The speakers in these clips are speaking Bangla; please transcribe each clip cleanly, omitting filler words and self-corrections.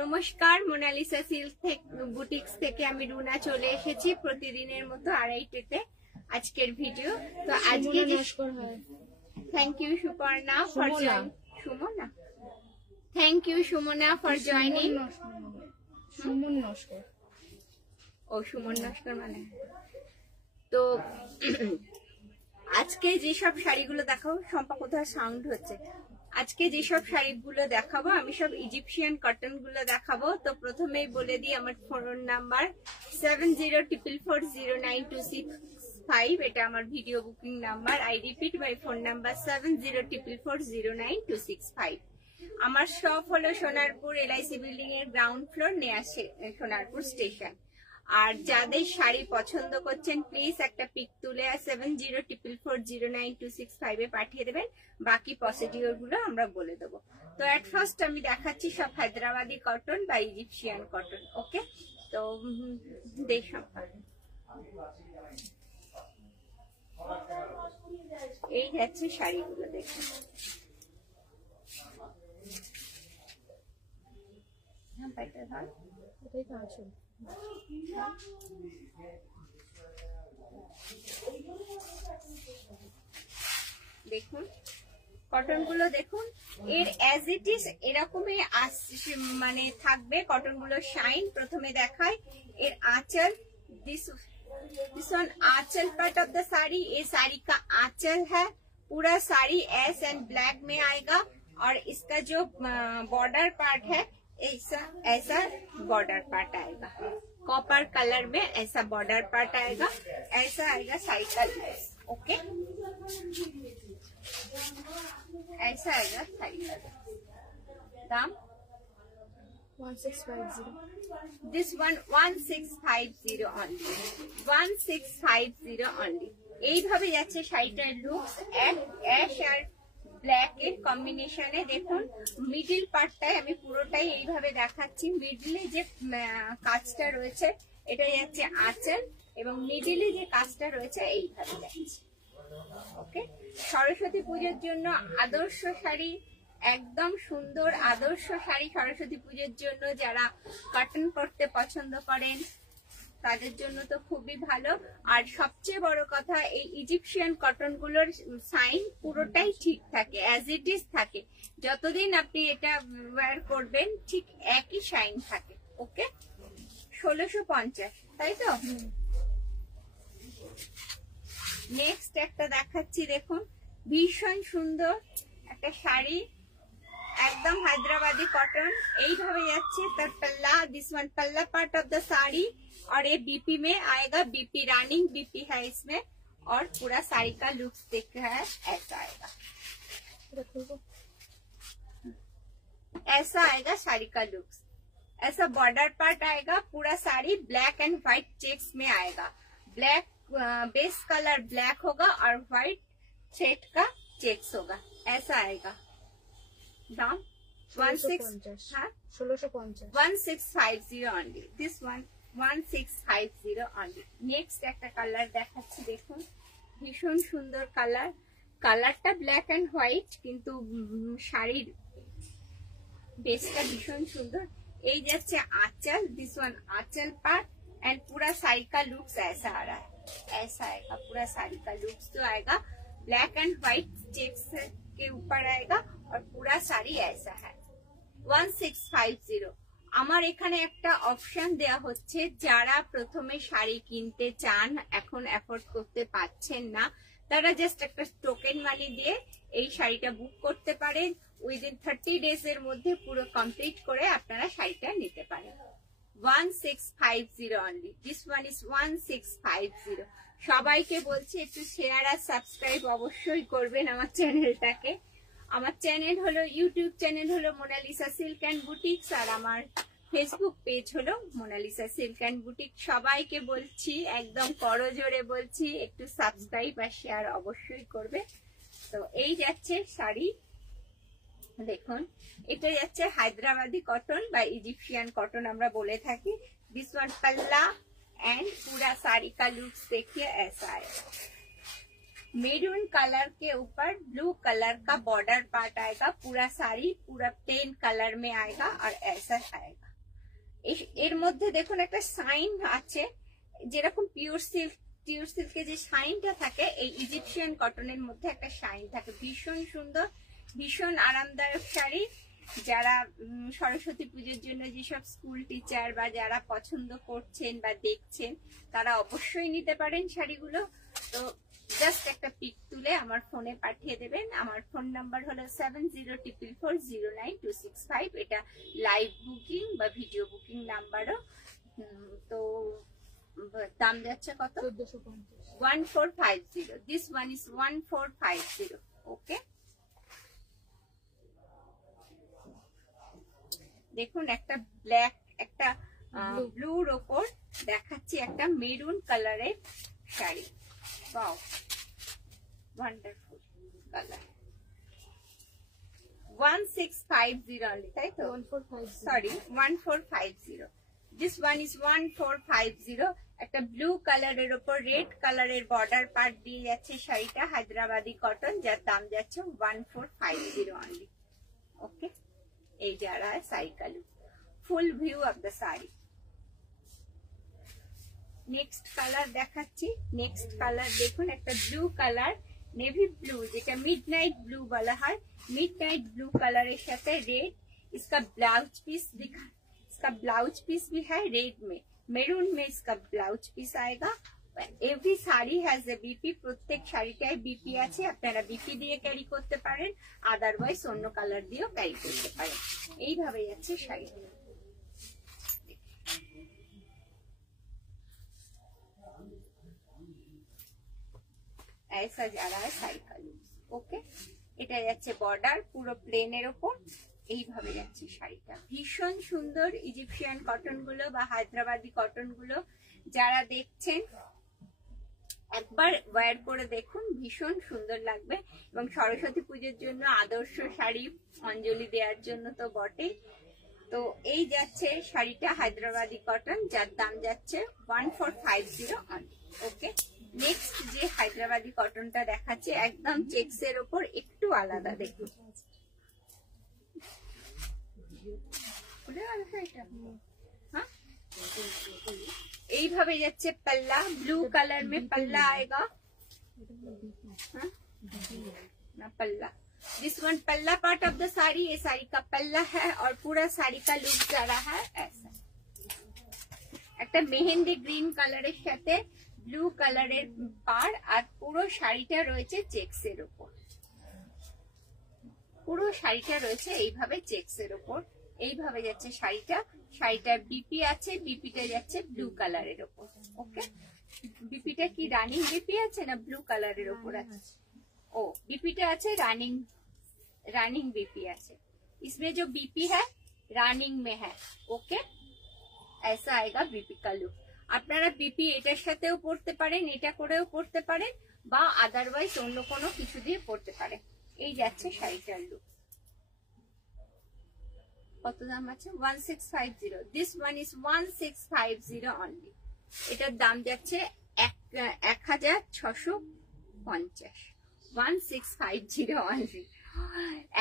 নমস্কার, মোনালিসা সিল্ক বুটিক্স থেকে আমি রুনা চলে এসেছি প্রতিদিনের মতো আড়াইটেতে আজকের ভিডিও। তো আজকে thank you Suparna for Sumana, thank you Sumana for joining. Suman Naskar, ও সুমন নস্কর মানে। তো আজকে যেসব শাড়িগুলো দেখাবো, সম্পা কোথাও সাউন্ড হচ্ছে, আজকে যেসব শাড়িগুলো দেখাবো আমি সব ইজিপশিয়ান কটন গুলো দেখাবো। তো প্রথমেই বলে দিই আমার ফোন নাম্বার 70440926 এটা আমার video booking number. I repeat my phone number 70440926। আমার শপ হলো সোনারপুর LIC বিল্ডিং এর গ্রাউন্ড ফ্লোর, নেয়া সোনারপুর স্টেশন। আর যাদের শাড়ি পছন্দ করছেন প্লিজ একটা পিক তুলে 7044409265 পাঠিয়ে দেবেন। বাকি প্রসিডিওর গুলো আমরা বলে দেবো। তো এট ফার্স্ট আমি দেখাচ্ছি সব হায়দ্রাবাদি কটন বা ইজিপশিয়ান কটন। ওকে, তো এই যাচ্ছে শাড়িগুলো দেখুন। দেখুন কটন গুলো দেখুন, এর অ্যাজ ইট ইজ এরকমই মানে থাকবে। কটন গুলো শাইন। প্রথমে দেখায় এর aanchal, this one aanchal part of the sari. ये साड़ी का आंचल है, पूरा साड़ी एस एंड ब्लैक में आएगा। और इसका जो बॉर्डर पार्ट है ऐसा बॉर्डर पार्ट आएगा, कॉपर कलर में ऐसा बॉर्डर पार्ट आएगा। ऐसा आएगा साड़ी का लुक। ओके, ऐसा आएगा साड़ी का दाम 1650। This one 1650 only, 1650 only। এইভাবে যাচ্ছে শাড়িটার লুকস। অ্যাশ আর ব্ল্যাক এর কম্বিনেশনে দেখুন। মিডিল পার্টটায় আমি পুরোটাই এইভাবে দেখাচ্ছি। মিডিলে যে কাজটা রয়েছে এটা যাচ্ছে আঁচল, এবং মিডিলে যে কাজটা রয়েছে এইভাবে যাচ্ছে। ওকে, সরস্বতী পুজোর জন্য আদর্শ শাড়ি, একদম সুন্দর আদর্শ শাড়ি সরস্বতী পুজোর জন্য। যারা কটন পরতে পছন্দ করেন তাদের জন্য তো খুবই ভালো। আর সবচেয়ে বড় কথা, এই ইজিপশিয়ান কটন গুলোর সাইন পুরোটাই ঠিক থাকে, অ্যাজ ইট ইজ থাকে। যতদিন আপনি এটা ওয়্যার করবেন ঠিক একই শাইন থাকে। ওকে, 1650, তাই তো? নেক্সট একটা দেখাচ্ছি দেখুন, ভীষণ সুন্দর একটা শাড়ি, एकदम हैदराबादी कॉटन। এইভাবে যাচ্ছে তার पल्ला। दिस वन पल्ला पार्ट ऑफ द साड़ी, और ये बीपी में आएगा। बीपी रनिंग बीपी है इसमें। और पूरा साड़ी का लुक्स देख रहा है, ऐसा आएगा, ऐसा आएगा साड़ी का लुक्स। ऐसा बॉर्डर पार्ट आएगा। पूरा sari black and white checks में आएगा। ब्लैक बेस कलर ब्लैक होगा और व्हाइट थ्रेड का चेक्स होगा। ऐसा आएगा। दाम 1650 only। This one 1650 only। Next একটা কালার দেখাচ্ছি দেখুন, ভীষণ সুন্দর কালার। কালারটা ব্ল্যাক এন্ড হোয়াইট, কিন্তু শাড়ির বেসটা ভীষণ সুন্দর। এই যাচ্ছে aanchal. This one aanchal part and पूरा साड़ी का लुक्स ऐसा आ रहा है, ऐसा आएगा। पूरा साड़ी का लुक्स जो आएगा ब्लैक एंड व्हाइट चेक्स के ऊपर आएगा। और पूरा শাড়ি ऐसा है। 1650। আমার এখানে একটা অপশন দেয়া হচ্ছে, যারা প্রথমে শাড়ি কিনতে চান, এখন এফোর্ড করতে পারছেন না, তারা জাস্ট একটা টোকেন মানি দিয়ে এই শাড়িটা বুক করতে পারেন। উইদিন 30 ডেজ এর মধ্যে পুরো কমপ্লিট করে আপনারা শাড়িটা নিতে পারেন। 1650 only। This one is 1650। সবাইকে বলছি একটু শেয়ার আর সাবস্ক্রাইব অবশ্যই করবেন আমার চ্যানেলটাকে। আমার চ্যানেল হলো, ইউটিউব চ্যানেল হলো মোনালিসা সিল্ক অ্যান্ড বুটিক্স, আর আমার ফেসবুক পেজ হলো মোনালিসা সিল্ক অ্যান্ড বুটিক। সবাইকে বলছি, একদম করজোরে বলছি, একটু সাবস্ক্রাইব আর শেয়ার অবশ্যই করবে। তো এই যাচ্ছে শাড়ি দেখুন, এটা যাচ্ছে হায়দ্রাবাদি কটন বা ইজিপশিয়ান कॉटन আমরা বলে থাকি। दिस वन पल्ला एंड पूरा साड़ी का लुक्स देखिए, ऐसा आएगा। मेरून कलर के ऊपर ब्लू कलर का बॉर्डर पार्ट आएगा। पूरा साड़ी पूरा प्लेन कलर में आएगा और ऐसा आएगा। এর মধ্যে দেখুন একটা সাইন আছে, যেরকম পিওর সিল্কে যে শাইনটা থাকে, এই ইজিপশিয়ান কটনের মধ্যে একটা শাইন থাকে। ভীষণ সুন্দর, ভীষণ আরামদায়ক শাড়ি। যারা সরস্বতী পুজোর জন্য যেসব স্কুল টিচার বা যারা পছন্দ করছেন বা দেখছেন, তারা অবশ্যই নিতে পারেন শাড়িগুলো। তো জাস্ট একটা পিক তুলে আমার ফোনে পাঠিয়ে দেবেন। আমার ফোন নাম্বার হলো 7044409265। এটা লাইভ বুকিং বা ভিডিও বুকিং নাম্বারও। তো দাম যাচ্ছে কত? 1450। This one is 1450। ওকে, দেখুন একটা ব্ল্যাক, একটা ব্লুর ওপর দেখাচ্ছি একটা মেরুন কালারের sari. Wow, wonderful colour. 1650 only, তাই তো? 1450, সরি 1450। This one is 1450। একটা ব্লু কালারের উপর রেড কালারের বর্ডার পার্ট দিয়ে যাচ্ছে শাড়িটা, হায়দ্রাবাদি কটন, যার দাম যাচ্ছে 1450 only। ওকে, এই যারা শাড়ি কালু, ফুল view of the sari. Next colour দেখাচ্ছি। নেক্সট কালার দেখুন, একটা ব্লু কালার, नेवी ब्लू, যেটা मिडनाइट ब्लू वाला है। मिडनाइट ब्लू कलर के साथ रेड। इसका ब्लाउज पीस दिखा, इसका ब्लाउज पीस भी है रेड में, मेरून में इसका ब्लाउज पीस आएगा। Every sari has a BP, প্রত্যেক শাড়িটাই বিপি আছে। আপনারা বিপি দিয়ে ক্যারি করতে পারেন, আদারওয়াইজ অন্য কালার দিয়েও ক্যারি করতে পারেন। এইভাবে যাচ্ছে শাড়ি। ऐसा जा रहा है শাড়ি का लुक। ওকে, এটা যাচ্ছে বর্ডার পুরো প্লেনের ওপর, এইভাবে যাচ্ছে শাড়িটা। ভীষণ সুন্দর ইজিপশিয়ান কটন গুলো বা হায়দ্রাবাদি কটন গুলো যারা দেখছেন, একবার ওয়্যার করে দেখুন, ভীষণ সুন্দর লাগবে। এবং সরস্বতী পুজোর জন্য আদর্শ শাড়ি, অঞ্জলি দেওয়ার জন্য তো বটেই। তো এই যাচ্ছে শাড়িটা হায়দ্রাবাদি কটন, যার দাম যাচ্ছে 1450 অনলি। ওকে, নেক্সট যে হায়দ্রাবাদি কটনটা দেখাচ্ছে, একদম চেক্সের ওপর, একটু আলাদা দেখুন। हाँ, এইভাবে যাচ্ছে पल्ला, ब्लू कलर में पल्ला आएगा। हाँ? ना पल्ला, दिस वन पल्ला पार्ट ऑफ द साड़ी, ये साड़ी का पल्ला है और पूरा साड़ी का लुक जा रहा है ऐसा। একটা মেহেন্দি গ্রিন কালারের সাথে ব্লু কালারের পাড়, আর পুরো শাড়িটা রয়েছে চেক্সের উপর। পুরো শাড়িটা রয়েছে এইভাবে চেক্সের উপর, এইভাবে যাচ্ছে শাড়িটা। শাড়িটার বিপি আছে, বিপিটা যাচ্ছে ব্লু কালারের উপর। ওকে, বিপিটা কি রানিং বিপি আছে না ব্লু কালারের উপর আছে? ओ, बीपीटा আছে रनिंग बीपी আছে। इसमें जो बीपी है रनिंग में है। ओके, ऐसा आएगा बीपी का लुक। আপনারা বিপি এটার সাথেও পড়তে পারেন, এটা করেও পড়তে পারেন, বা আদারওয়াইজ অন্য কোনো কিছু দিয়ে পড়তে পারেন। এই যাচ্ছে শাড়িটার লুক। কত দাম আছে? 1650। This one is 1650 only. এটার দাম যাচ্ছে 1650। 1650 অনলি,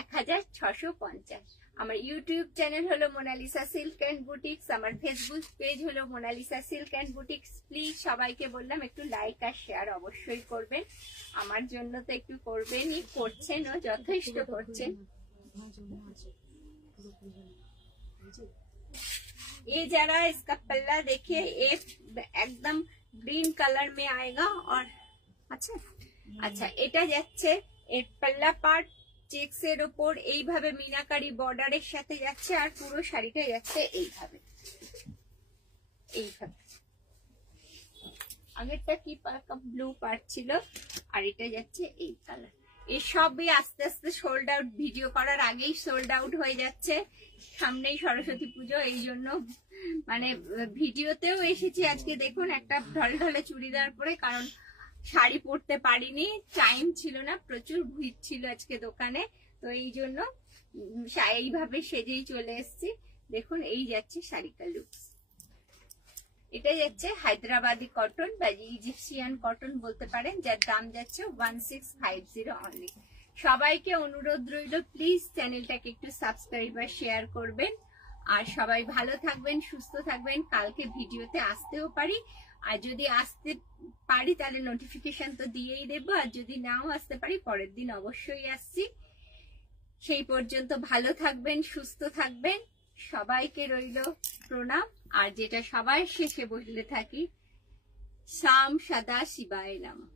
1650। আমার ইউটিউব চ্যানেল হলো মোনালিসা সিল্ক এন্ড বুটিক্স, আমার ফেসবুক পেজ হলো Monalisa silk and boutiques. Please সবাইকে বললাম একটু লাইক আর শেয়ার অবশ্যই করবেন, আমার জন্য তো একটু করবেনই, করছেন ও যথেষ্ট করছেন। ये जरा इसका पल्ला देखिए, एक एकदम ग्रीन कलर में आएगा। और अच्छा अच्छा, এটা যাচ্ছে এর পাল্লা পার্ট চেক্সের উপর এইভাবে মিনাকারি বর্ডারের সাথে যাচ্ছে, আর পুরো শাড়িটা যাচ্ছে এইভাবে এইভাবে। আগেরটা কি ব্লু পার্ট ছিল, আর এটা যাচ্ছে এই কালার। এই সবই আস্তে আস্তে সোল্ড আউট, ভিডিও করার আগেই সোল্ড আউট হয়ে যাচ্ছে। সামনেই সরস্বতী পুজো, এই জন্য মানে ভিডিওতেও এসেছি আজকে। দেখুন একটা ঢলঢলে চুড়িদার পরে, কারণ শাড়ি পরতে পারিনি, টাইম ছিল না, প্রচুর ভিড় ছিল আজকে দোকানে, তো এই জন্য এইভাবে সেজেই চলে এসেছি। দেখুন এই যাচ্ছে শাড়িটা লুক। এটা যাচ্ছে হায়দ্রাবাদি কটন বা ইজিপশিয়ান কটন বলতে পারেন, যার দাম যাচ্ছে 1650 অনলি। সবাইকে অনুরোধ রইল, প্লিজ চ্যানেলটাকে একটু সাবস্ক্রাইব আর শেয়ার করবেন। আর সবাই ভালো থাকবেন, সুস্থ থাকবেন। কালকে ভিডিওতে আসতেও পারি, আর যদি আসতে পারি তাহলে নোটিফিকেশন তো দিয়েই দেবো, আর যদি নাও আসতে পারি পরের দিন অবশ্যই আসছি। সেই পর্যন্ত ভালো থাকবেন, সুস্থ থাকবেন। সবাইকে রইল প্রণাম। আর যেটা সবার শেষে বললে থাকি, শাম সদা শিবায় নমঃ।